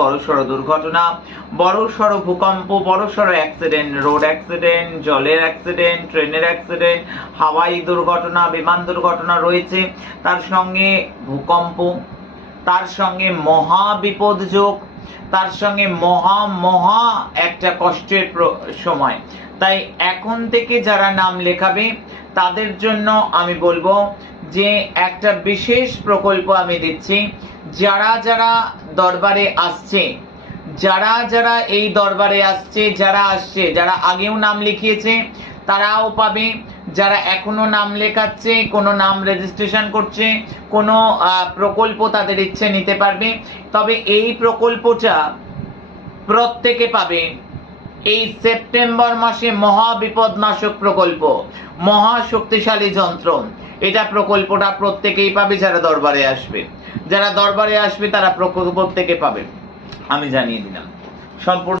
বড়সড় দুর্ঘটনা, বড়সড় ভূকম্প, বড়সড় অ্যাক্সিডেন্ট, রোড অ্যাক্সিডেন্ট, জলের অ্যাক্সিডেন্ট, ট্রেনের অ্যাক্সিডেন্ট, হাওয়াই দুর্ঘটনা, বিমান দুর্ঘটনা রয়েছে। তার সঙ্গে ভূকম্প, তার সঙ্গে মহা বিপদযোগ, তার সঙ্গে মহা একটা কষ্টের সময়। তাই এখন থেকে যারা নাম লেখাবে তাদের জন্য আমি বলবো যে একটা বিশেষ প্রকল্প আমি দিচ্ছি। যারা যারা দরবারে আসছে, যারা এই দরবারে আসছে, যারা আসছে, যারা আগেও নাম লিখিয়েছে তারাও পাবে, যারা এখনো নাম লেখাচ্ছে, কোনো নাম রেজিস্ট্রেশন করছে, কোনো প্রকল্প তাদের ইচ্ছে নিতে পারবে। তবে এই প্রকল্পটা প্রত্যেকে পাবে এই সেপ্টেম্বর মাসে। মহাবিপদনাশক প্রকল্প, মহা শক্তিশালী যন্ত্র, এটা প্রকল্পটা প্রত্যেকেই পাবে যারা দরবারে আসবে। যারা দরবারে আসবে তারা প্রত্যেকে পাবে, আমি জানিয়ে দিলাম। সম্পূর্ণ